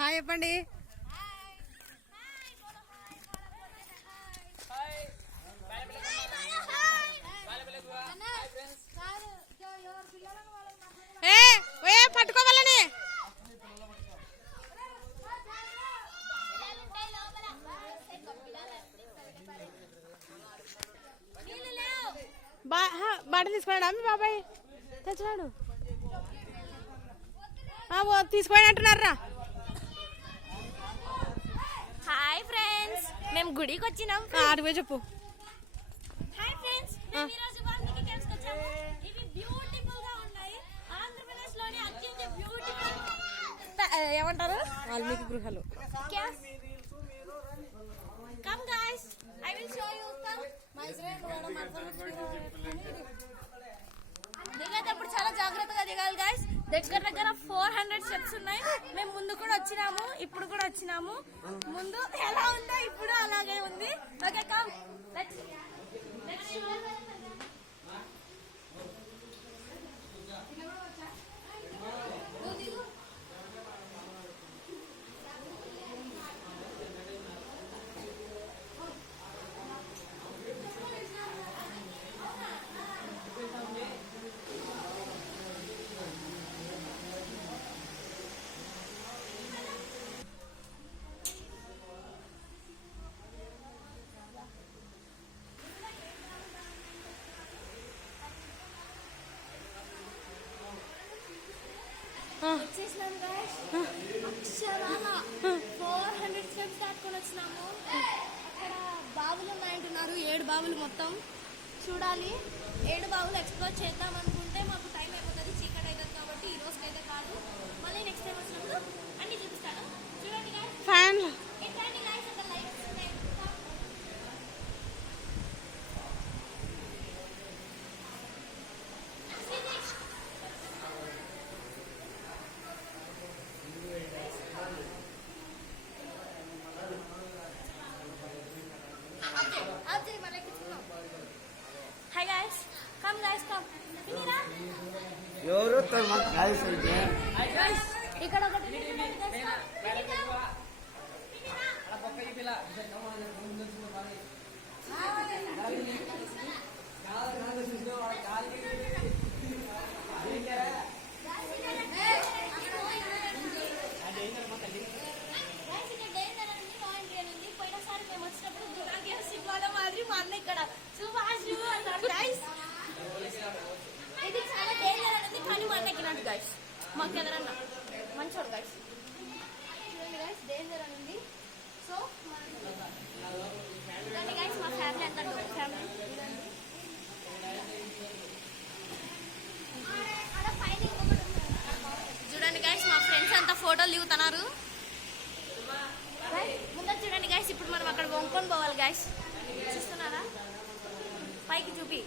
Hi చెప్పండి. పట్టుకోవాలని bottle తీసుకున్నాడా మీ బాబాయ్? తెచ్చినాడు. తీసుకుపోయినట్టున్నారా? హాయ్ ఫ్రెండ్స్, మేము గుడికి వచ్చినాం. ఆడికి పోయి చెప్పు. హాయ్ ఫ్రెండ్స్, మేము ఈ రోజు వాల్మీకి కేవ్స్ కి వచ్చాము. ఇవి బ్యూటిఫుల్ గా ఉన్నాయి. ఆంధ్రప్రదేశ్ లోని అత్యంత బ్యూటిఫుల్ ఏమంటారు వాల్మీకి గృహాలు. Come guys, I will show you. Come. దిగేటప్పుడు చాలా జాగ్రత్తగా దిగాలి గైస్. దగ్గర దగ్గర 400 స్టెప్స్ ఉన్నాయి. మేము ముందు కూడా వచ్చినాము, ఇప్పుడు కూడా వచ్చినాము. ముందు ఎలా ఉందో ఇప్పుడు అలాగే ఉంది. ఓకే కమ్, లెట్స్ వచ్చేసినాం గైస్. అక్షరాల 400 స్టెప్స్ దాటుకొని వచ్చినాము. అక్కడ బావులు ఉన్నాయంటున్నారు. 7 బావులు మొత్తం చూడాలి. 7 బావులు ఎక్స్ప్లోర్ చేద్దాం అనుకుంటే మాకు టైం అయిపోతుంది, చీకటి అవుతుంది. కాబట్టి ఈ రోజుకైతే కాదు, మళ్ళీ నెక్స్ట్ టైం వచ్చినప్పుడు అన్ని చూపిస్తాను. చూడండి గైస్. ఎట్లాంటి గైస్ అక్కడ లైట్స్ ఉన్నాయి. Hi guys, come guys, come. Inira. ఎవరు తమ గైస్ అంటే Guys, ఇక్కడ ఒకటి పోయినసారి మేము వచ్చినప్పుడు దుర్గా సినిమాలో మాదిరి మా అన్న ఇక్కడ సుభాష్ అన్నాడు గైస్. ఇది చాలా డేంజర్ అనేది, కానీ మా అన్నకి నాడు గైస్. మాకు ఎదరన్నా మంచోడు గైస్. చూడండి గైస్, డేంజర్ అనేది. సో చూడండి గైస్, మా ఫ్యామిలీ అంతా ఫ్యామిలీ చూడండి గైస్, మా ఫ్రెండ్స్ అంతా ఫోటోలు దిగుతున్నారు. ముందు చూడండి గైస్, ఇప్పుడు మనం అక్కడ వంకొని పోవాలి గైస్. చూస్తున్నారా? పైకి చూపి.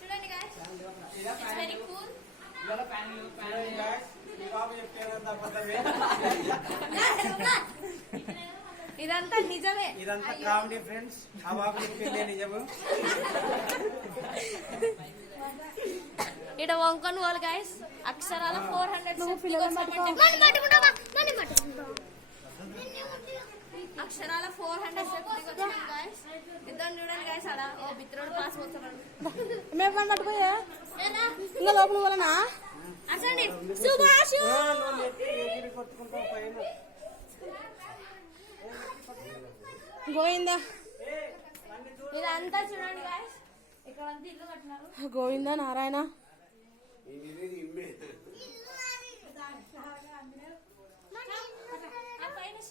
చూడండి గైస్, ఇట్స్ వెరీ కూల్. ఇదంతా నిజమే, ఇదంతా కామెడీ ఫ్రెండ్స్. ఆ బాబు చెప్పిందే నిజము. ఇక్కడ వంకొని పోవాలి గైస్. అక్షరాల 400 అక్షరాల 400 స్టెప్స్ గైస్. ఇద్దరు చూడండి గైస్, ఆడ ఓ బిత్రోడు పాస్ పోతున్నాడు. మేము పట్టుకోయా ఇంకా లోపల పోవాలనా? అసలు సుభాష్ గోవిందా ఇదంతా చూడండి గైస్. ఇక్కడ అంతా ఇల్లు కట్టినారు. గోవిందా నారాయణ.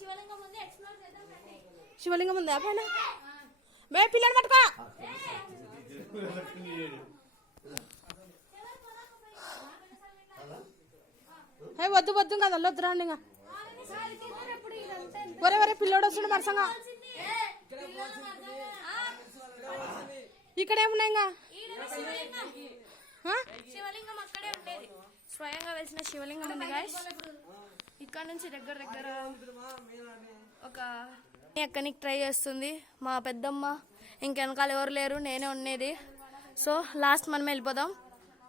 శివలింగం ఉంది, ఎక్స్ప్లోర్ చేద్దాం రండి. శివలింగం ఉంది ఆ పైన. మే పిల్లని పట్టుకో. వద్దు వద్దు కదా వద్దు రండి. ఇంకా ఒరే ఒరే పిల్లోడు వస్తుండే మరసంగా. ఇక్కడ ఏమున్నాయి ఇంకా? శివలింగం అక్కడే ఉండేది, స్వయంగా వెలిసిన శివలింగం ఉంది గైస్. ఇక్కడ నుంచి దగ్గర దగ్గర ఒక ఎక్కనికి ట్రై చేస్తుంది మా పెద్దమ్మ. ఇంకెనకాల ఎవరు లేరు, నేనే ఉండేది. సో లాస్ట్ మనం వెళ్ళిపోదాం.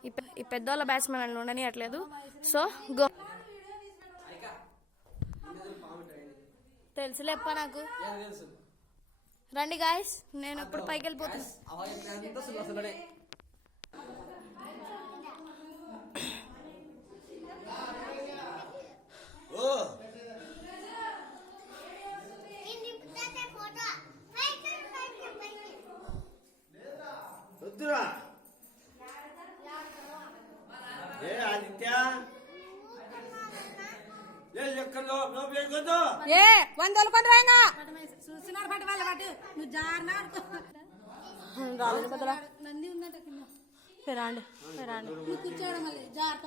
ఈ పెద్దోళ్ళ బ్యాట్స్మెన్ అని ఉండనియట్లేదు. సో గో తెలుసులేప్ప నాకు. రండి గాయస్, నేను ఇప్పుడు పైకి వెళ్ళిపోతున్నా. వద్దురా ఏ ఆదిత్య ఎక్కడో ఏ 100 కొని రాంగా చూసినారు పట్టి వాళ్ళ పట్టు నువ్వు జారనా రాలేదు బదలా నంది ఉందంట కింద. రాండి రాండి కూర్చోవడం మళ్ళీ జాగ్రత్త.